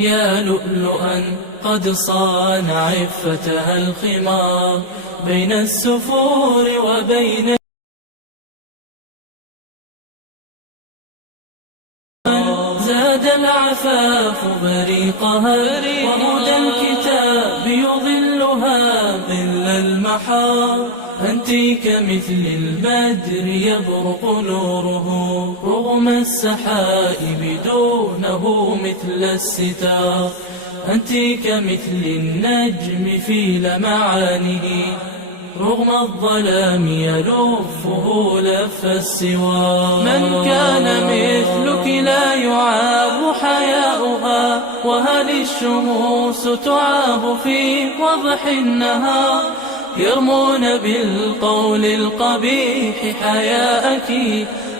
يا لؤلؤا قد صان عفتها الخمار بين السفور وبين زاد العفاف بريقها وهدى الكتاب يظلها ظل المحار. أنت كمثل البدر يبرق نوره رغم السحائب دونه مثل الستار. أنت كمثل النجم في لمعانه رغم الظلام يلفه لف السوار. من كان مثلك لا يعاب حياؤها، وهل الشموس تعاب في وضح النهار؟ يرمون بالقول القبيح حياءك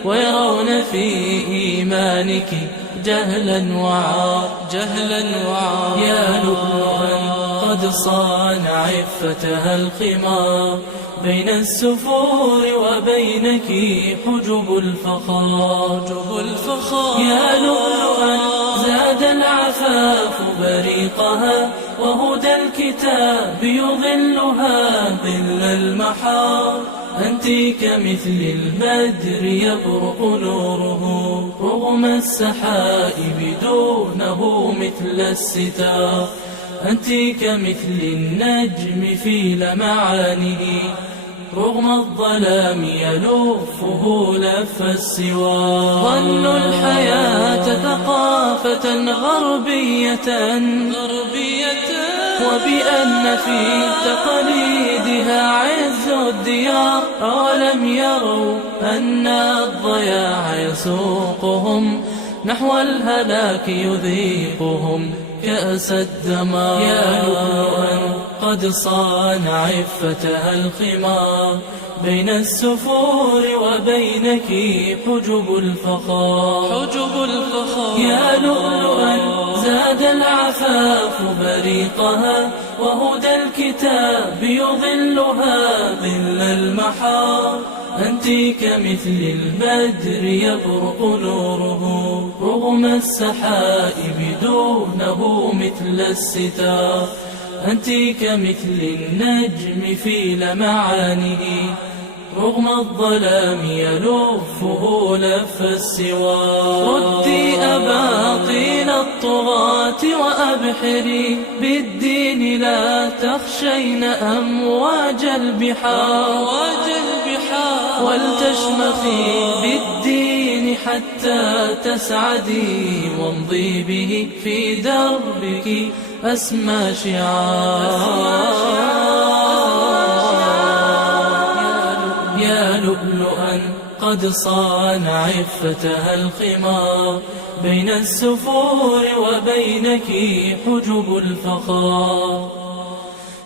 ويرون في إيمانك جهلا وعار. يا لؤلؤا قد صان عفتها الخمار بين السفور وبينك حجب الفخار. يا لؤلؤا زاد العفاف بريقها وهدى الكتاب يظلها ظل المحار. أنت كمثل البدر يبرق نوره رغم السحائب دونه مثل الستار. أنت كمثل النجم في لمعانه رغم الظلام يلفه لف السوار. ظنوا الحياة ثقافة غربية وبأن في تقاليدها عز الديار. أولم يروا أن الضياع يسوقهم نحو الهلاك يذيقهم كأس الدمار. يا لؤلؤا قد صان عفتها الخمار بين السفور وبينك حجب الفخار. يا لؤلؤا زاد العفاف بريقها وهدى الكتاب يظلها ظل المحار. أنت كمثل البدر يبرق نوره رغم السحائب دونه مثل الستار. أنت كمثل النجم في لمعانه رغم الظلام يلفه لف السوار. ردي أباطيل الطغاة وأبحري بالدين لا تخشين أمواج البحار. ولتشمخي بالدين حتى تسعدي وامضي به في دربك أسمى شعار. يا لؤلؤا قد صان عفتها الخمار بين السفور وبينك حجب الفخار.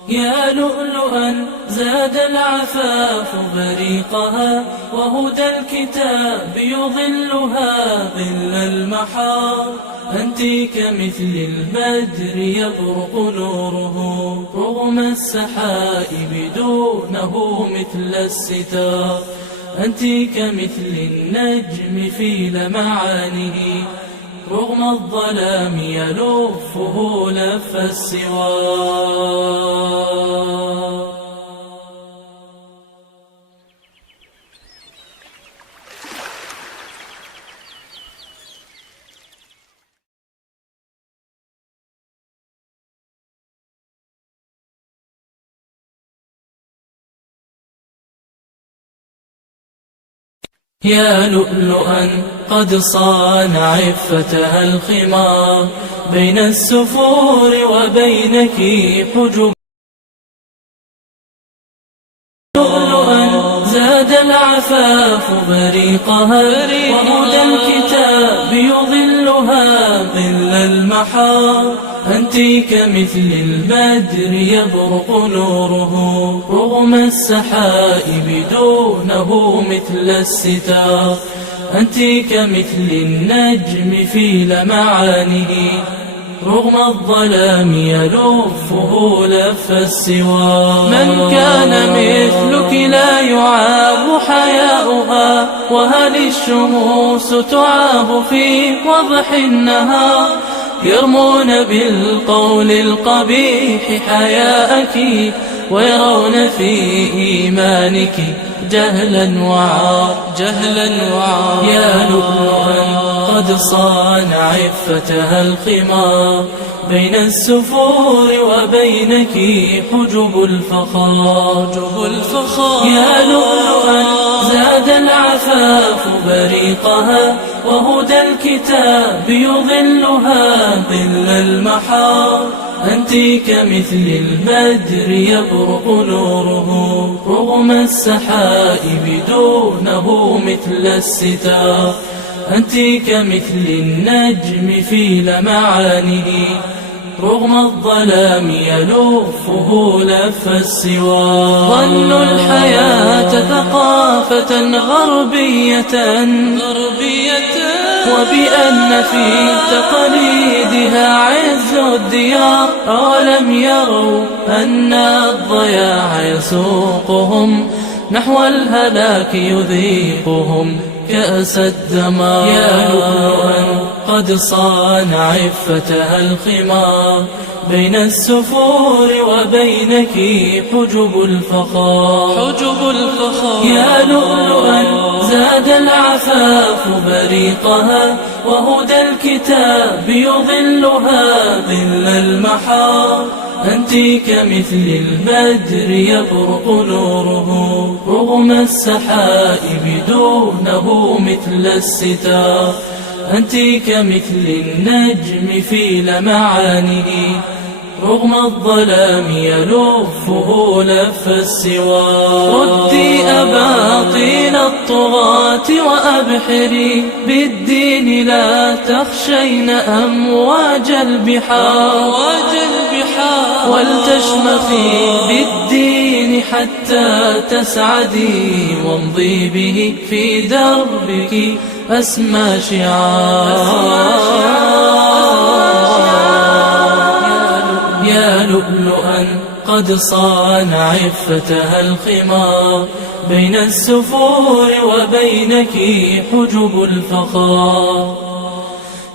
يا لؤلؤا زاد العفاف بريقها وهدى الكتاب يظلها ظل المحار. أنت كمثل البدر يبرق نوره رغم السحائب دونه مثل الستار. أنت كمثل النجم في لمعانه رغم الظلام يلفه لف السوار. يا لؤلؤا قد صان عفتها الخمار بين السفور وبينك حجب. لؤلؤا زاد العفاف بريقها وهدى الكتاب يظلها ظل المحار. أنت كمثل البدر يبرق نوره رغم السحائب دونه مثل الستار. أنت كمثل النجم في لمعانه رغم الظلام يلفه لف السوار. من كان مثلك لا يعاب حياؤها، وهل الشموس تعاب في وضح النهار؟ يرمون بالقول القبيح حياءك ويرون في إيمانك جهلا وعار يا لؤلؤا قد صان عفتها الخمار بين السفور وبينك حجب الفخار يا لؤلؤا زاد العفاف بريقها وهدى الكتاب يظلها ظل المحار أنت كمثل البدر يبرق نوره رغم السحائب دونه مثل الستار أنت كمثل النجم في لمعانه رغم الظلام يلفه لف السوار ظنوا الحياة ثقافة غربية وبأن في تقاليدها عز الديار أولم يروا أن الضياع يسوقهم نحو الهلاك يذيقهم كأس الدمار يا لؤلؤا قد صان عفتها الخمار بين السفور وبينك حجب الفخار يا لؤلؤا زاد العفاف بريقها وهدى الكتاب يظلها ظل المحار أنت كمثل البدر يبرق نوره رغم السحائب دونه مثل الستار أنت كمثل النجم في لمعانه رغم الظلام يلفه لف السوار ردي أباطيل الطغاة وأبحري بالدين لا تخشين أمواج البحار ولتشمخي بالدين حتى تسعدي وامضي به في دربك أسمى شعار يا لؤلؤا قد صان عفتها الخمار بين السفور وبينك حجب الفخار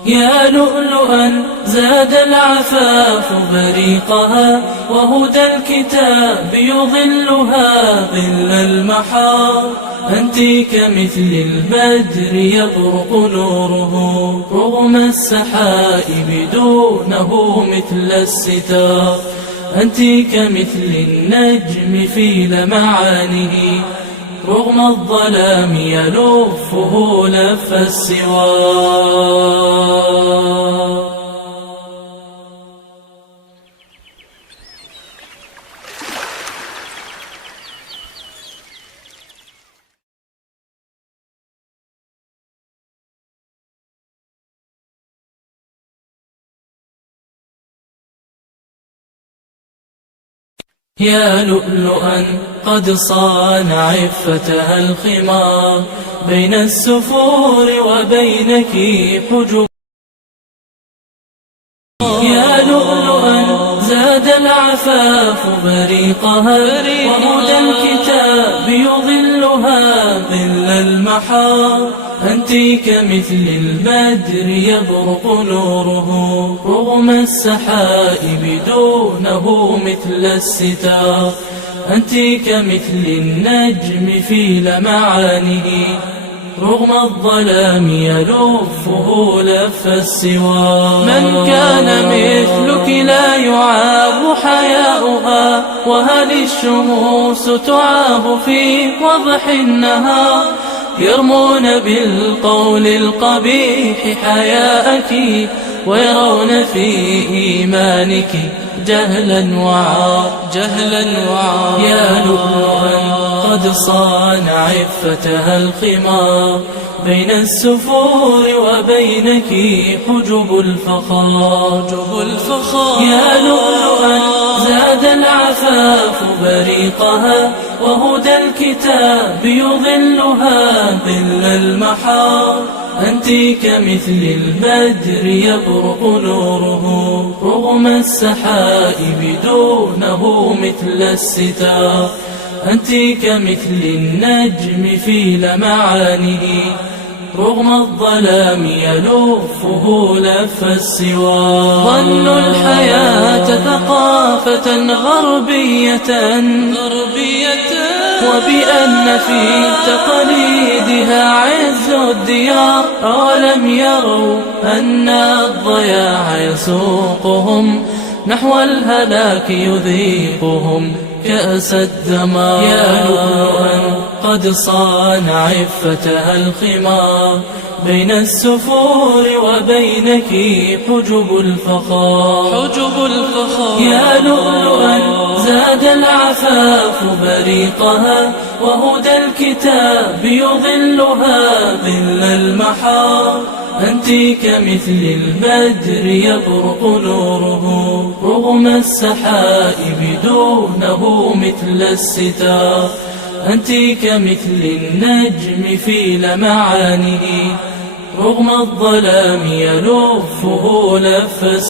يا لؤلؤا زاد العفاف بريقها وهدى الكتاب يظلها ظل المحار أنت كمثل البدر يبرق نوره رغم السحائب دونه مثل الستار أنت كمثل النجم في لمعانه رغم الظلام يلفه لف السوار يا لؤلؤا قد صان عفتها الخمار بين السفور وبينك حجب يا لؤلؤا زاد العفاف بريقها وهدى الكتاب يظلها ظل المحار أنت كمثل البدر يبرق نوره رغم السحائب دونه مثل الستار أنت كمثل النجم في لمعانه رغم الظلام يلفه لف السوار من كان مثلك لا يعاب حياؤها وهل الشموس تعاب في وضح النهار يرمون بالقول القبيح حياءك ويرون في إيمانك جهلا وعار يا لؤلؤا قد صان عفتها الخمار بين السفور وبينك حجب الفخار يا لؤلؤا زاد العفاف بريقها وهدى الكتاب يظلها ظل المحار أنت كمثل البدر يبرق نوره رغم السحائب دونه مثل الستار أنت كمثل النجم في لمعانه رغم الظلام يلفه لف السوار. ظنوا الحياة ثقافة غربية وبأن في تقاليدها عز الديار. أولم يروا أن الضياع يسوقهم نحو الهلاك يذيقهم كأس الدمار. يا لؤلؤا قد صان عفتها الخمار بين السفور وبينك حجب الفخار. يا لؤلؤا زاد العفاف بريقها وهدى الكتاب يظلها ظل المحار. أنت كمثل البدر يبرق نوره رغم السحائب دونه مثل الستار. أنت كمثل النجم في لمعانه رغم الظلام يلفه لف